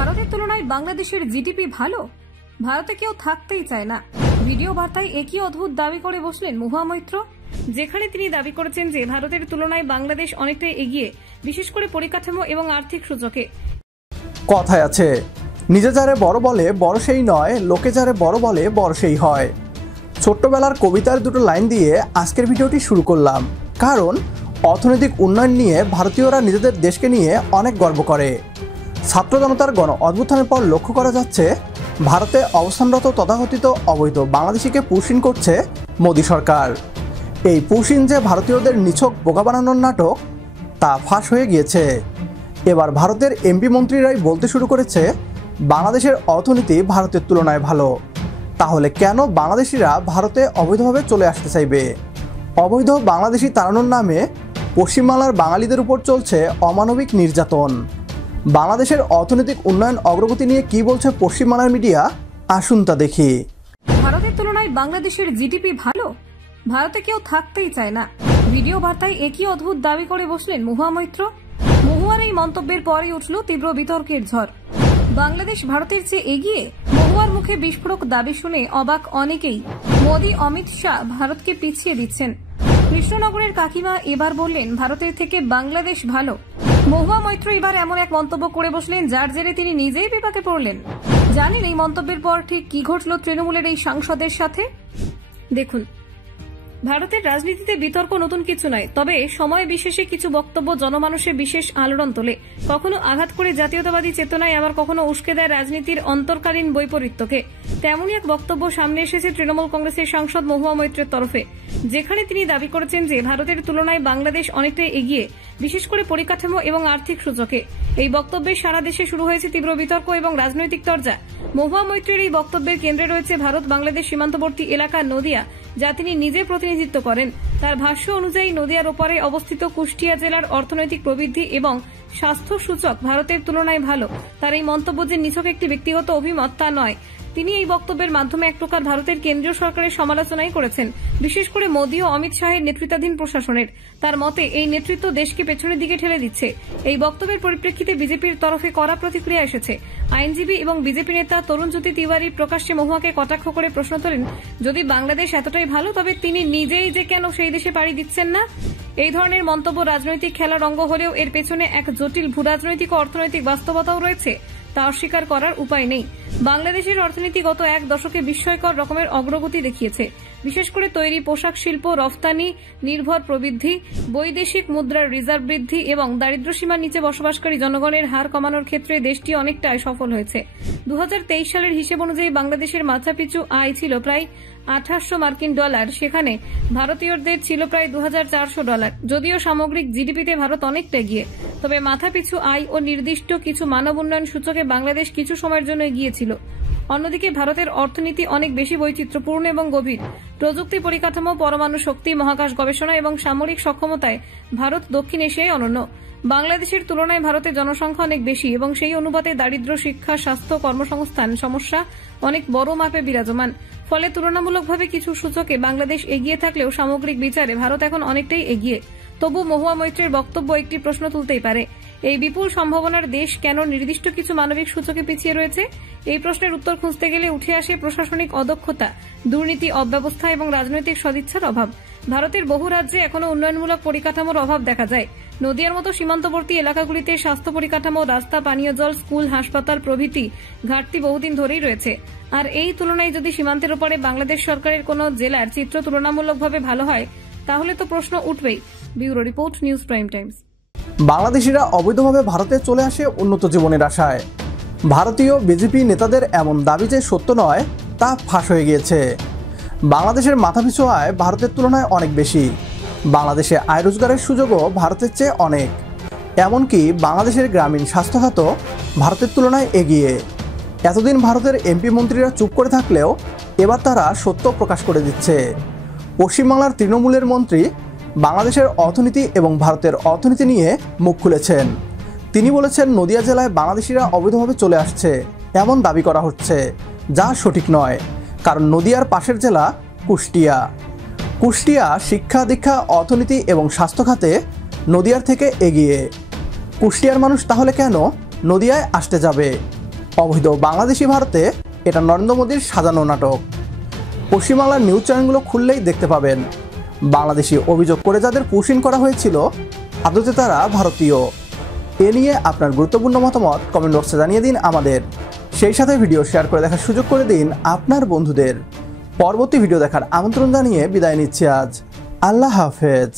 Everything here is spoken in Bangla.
ভারতের তুলনায় বাংলাদেশের জিডিপি ভালো, ভারতে কেউ থাকতেই চায় না। ভিডিও বার্তায় একই অদ্ভুত দাবি করে বসলেন মহুয়া মৈত্র, যেখানে তিনি দাবি করেছেন যে ভারতের তুলনায় বাংলাদেশ অনেকটাই এগিয়ে, বিশেষ করে পরিকাঠামো এবং আর্থিক সূচকে। কথায় আছে, নিজে যারে বড় বলে বড় সেই নয়, লোকে যারে বড় বলে বড় সেই হয়। ছোট্টবেলার কবিতার দুটো লাইন দিয়ে আজকের ভিডিওটি শুরু করলাম, কারণ অর্থনৈতিক উন্নয়ন নিয়ে ভারতীয়রা নিজেদের দেশকে নিয়ে অনেক গর্ব করে। ছাত্র জনতার গণ অভ্যুত্থানের পর লক্ষ্য করা যাচ্ছে ভারতে অবস্থানরত তথাকথিত অবৈধ বাংলাদেশিকে পুশিন করছে মোদী সরকার। এই পুশিন যে ভারতীয়দের নিছক বোকা বানানোর নাটক, তা ফাঁস হয়ে গিয়েছে। এবার ভারতের এমপি মন্ত্রীরাই বলতে শুরু করেছে বাংলাদেশের অর্থনীতি ভারতের তুলনায় ভালো। তাহলে কেন বাংলাদেশিরা ভারতে অবৈধভাবে চলে আসতে চাইবে? অবৈধ বাংলাদেশি তাড়ানোর নামে পশ্চিমবাংলার বাঙালিদের উপর চলছে অমানবিক নির্যাতন। বাংলাদেশের অর্থনৈতিক উন্নয়ন অগ্রগতি নিয়ে কি বলছে পশ্চিমবাংলার মিডিয়া, আসুন তা দেখি। ভারতের তুলনায় বাংলাদেশের জিডিপি ভালো, ভারতে কেউ থাকতেই চায় না। ভিডিও বার্তায় একই অদ্ভুত দাবি করে বসলেন মহুয়া মৈত্র। মহুয়ার এই মন্তব্যের পরেই উঠল তীব্র বিতর্কের ঝড়। বাংলাদেশ ভারতের চেয়ে এগিয়ে, মহুয়ার মুখে বিস্ফোরক দাবি শুনে অবাক অনেকেই। মোদী অমিত শাহ ভারতকে পিছিয়ে দিচ্ছেন। কৃষ্ণনগরের কাকিমা এবার বললেন ভারতের থেকে বাংলাদেশ ভালো। মহুয়া মৈত্র এবার এমন এক মন্তব্য করে বসলেন যার জেরে তিনি নিজেই বিপাকে পড়লেন। জানেন এই মন্তব্যের পর ঠিক কি ঘটল তৃণমূলের এই সাংসদের সাথে? দেখুন, ভারতের রাজনীতিতে বিতর্ক নতুন কিছু নয়, তবে সময় বিশেষে কিছু বক্তব্য জনমানুষে বিশেষ আলোড়ন তোলে। কখনো আঘাত করে জাতীয়তাবাদী চেতনায়, আবার কখনো উস্কে দেয় রাজনীতির অন্তর্কালীন বৈপরীত্যকে। তেমনই এক বক্তব্য সামনে এসেছে তৃণমূল কংগ্রেসের সাংসদ মহুয়া মৈত্রের তরফে, যেখানে তিনি দাবি করেছেন যে ভারতের তুলনায় বাংলাদেশ অনেকটাই এগিয়ে, বিশেষ করে পরিকাঠামো এবং আর্থিক সূচকে। এই বক্তব্যে সারা দেশে শুরু হয়েছে তীব্র বিতর্ক এবং রাজনৈতিক তরজা। মহুয়া মৈত্রের এই বক্তব্যের কেন্দ্রে রয়েছে ভারত বাংলাদেশ সীমান্তবর্তী এলাকা নদিয়া, যা তিনি নিজে প্রতিনিধিত্ব করেন। তার ভাষ্য অনুযায়ী নদিয়ার ওপারে অবস্থিত কুষ্টিয়া জেলার অর্থনৈতিক প্রবৃদ্ধি এবং স্বাস্থ্য সূচক ভারতের তুলনায় ভালো। তার এই মন্তব্য যে নিছক একটি ব্যক্তিগত অভিমত তা নয়। তিনি এই বক্তব্যের মাধ্যমে এক প্রকার ভারতের কেন্দ্রীয় সরকারের সমালোচনাই করেছেন, বিশেষ করে মোদী ও অমিত শাহের নেতৃত্বাধীন প্রশাসনের। তার মতে এই নেতৃত্ব দেশকে পেছনের দিকে ঠেলে দিচ্ছে। এই বক্তব্যের পরিপ্রেক্ষিতে বিজেপির তরফে কড়া প্রতিক্রিয়া এসেছে। আইনজীবী এবং বিজেপি নেতা তরুণজ্যোতি তিওয়ারি প্রকাশ্যে মহুয়াকে কটাক্ষ করে প্রশ্ন তোলেন, যদি বাংলাদেশ এতটাই ভালো তবে তিনি নিজেই যে কেন সেই দেশে পাড়ি দিচ্ছেন না? এই ধরনের মন্তব্য রাজনৈতিক খেলার অঙ্গ হলেও এর পেছনে এক জটিল ভূরাজনৈতিক ও অর্থনৈতিক বাস্তবতাও রয়েছে, তা অস্বীকার করার উপায় নেই। বাংলাদেশের অর্থনীতি গত এক দশকে বিস্ময়কর রকমের অগ্রগতি দেখিয়েছে। বিশেষ করে তৈরি পোশাক শিল্প, রফতানি নির্ভর প্রবৃদ্ধি, বৈদেশিক মুদ্রার রিজার্ভ বৃদ্ধি এবং দারিদ্র্যসীমার নিচে বসবাসকারী জনগণের হার কমানোর ক্ষেত্রে দেশটি অনেকটাই সফল হয়েছে। 2023 সালের হিসেব অনুযায়ী বাংলাদেশের মাথাপিছু আয় ছিল প্রায় $2800, সেখানে ভারতীয়দের ছিল প্রায় $2400। যদিও সামগ্রিক জিডিপিতে ভারত অনেকটা এগিয়ে, তবে মাথাপিছু আয় ও নির্দিষ্ট কিছু মানব উন্নয়ন সূচকে বাংলাদেশ কিছু সময়ের জন্য এগিয়েছিল। অন্যদিকে ভারতের অর্থনীতি অনেক বেশি বৈচিত্র্যপূর্ণ এবং গভীর। প্রযুক্তি, পরিকাঠামো, পরমাণু শক্তি, মহাকাশ গবেষণা এবং সামরিক সক্ষমতায় ভারত দক্ষিণ এশিয়ায় অনন্য। বাংলাদেশের তুলনায় ভারতের জনসংখ্যা অনেক বেশি এবং সেই অনুপাতে দারিদ্র্য, শিক্ষা, স্বাস্থ্য, কর্মসংস্থান সমস্যা অনেক বড় মাপে বিরাজমান। ফলে তুলনামূলকভাবে কিছু সূচকে বাংলাদেশ এগিয়ে থাকলেও সামগ্রিক বিচারে ভারত এখন অনেকটাই এগিয়ে। তবু মহুয়া মৈত্রের বক্তব্য একটি প্রশ্ন তুলতেই পারে, এই বিপুল সম্ভাবনার দেশ কেন নির্দিষ্ট কিছু মানবিক সূচকে পিছিয়ে রয়েছে? এই প্রশ্নের উত্তর খুঁজতে গেলে উঠে আসে প্রশাসনিক অদক্ষতা, দুর্নীতি, অব্যবস্থা এবং রাজনৈতিক সদিচ্ছার অভাব। ভারতের বহু রাজ্যে এখনো উন্নয়নমূলক পরিকাঠামোর অভাব দেখা যায়। নদিয়ার মতো সীমান্তবর্তী এলাকাগুলিতে স্বাস্থ্য পরিকাঠামো, রাস্তা, পানীয় জল, স্কুল, হাসপাতাল প্রভৃতি ঘাটতি বহুদিন ধরেই রয়েছে। আর এই তুলনায় যদি সীমান্তের ওপরে বাংলাদেশ সরকারের কোনো জেলার চিত্র তুলনামূলকভাবে ভালো হয়, তাহলে তো প্রশ্ন উঠবেই। Bureau report, news prime times. বাংলাদেশিরা অবৈধভাবে ভারতে চলে আসে উন্নত জীবনের আশায়। ভারতীয় বিজেপি নেতাদের এমন দাবি যে সত্য নয়, তা ফাঁস হয়ে গিয়েছে। বাংলাদেশের মাথাপিছু আয় ভারতের তুলনায় অনেক বেশি। বাংলাদেশে আয় রোজগারের সুযোগও ভারতের চেয়ে অনেক। এমনকি বাংলাদেশের গ্রামীণ স্বাস্থ্যখাত ভারতের তুলনায় এগিয়ে। এতদিন ভারতের এমপি মন্ত্রীরা চুপ করে থাকলেও এবার তারা সত্য প্রকাশ করে দিচ্ছে। পশ্চিমবাংলার তৃণমূলের মন্ত্রী বাংলাদেশের অর্থনীতি এবং ভারতের অর্থনীতি নিয়ে মুখ খুলেছেন। তিনি বলেছেন, নদিয়া জেলায় বাংলাদেশিরা অবৈধভাবে চলে আসছে এমন দাবি করা হচ্ছে, যা সঠিক নয়। কারণ নদিয়ার পাশের জেলা কুষ্টিয়া। কুষ্টিয়া শিক্ষা, দীক্ষা, অর্থনীতি এবং স্বাস্থ্য খাতে নদিয়ার থেকে এগিয়ে। কুষ্টিয়ার মানুষ তাহলে কেন নদিয়ায় আসতে যাবে? অবৈধ বাংলাদেশি ভারতে এটা নরেন্দ্র মোদীর সাজানো নাটক। পশ্চিমবাংলার নিউজ চ্যানেলগুলো খুললেই দেখতে পাবেন বাংলাদেশি অভিযোগ করে যাদের পুশিন করা হয়েছিল আদতে তারা ভারতীয়। এ নিয়ে আপনার গুরুত্বপূর্ণ মতামত কমেন্ট বক্সে জানিয়ে দিন আমাদের। সেই সাথে ভিডিও শেয়ার করে দেখার সুযোগ করে দিন আপনার বন্ধুদের। পরবর্তী ভিডিও দেখার আমন্ত্রণ জানিয়ে বিদায় নিচ্ছি আজ। আল্লাহ হাফেজ।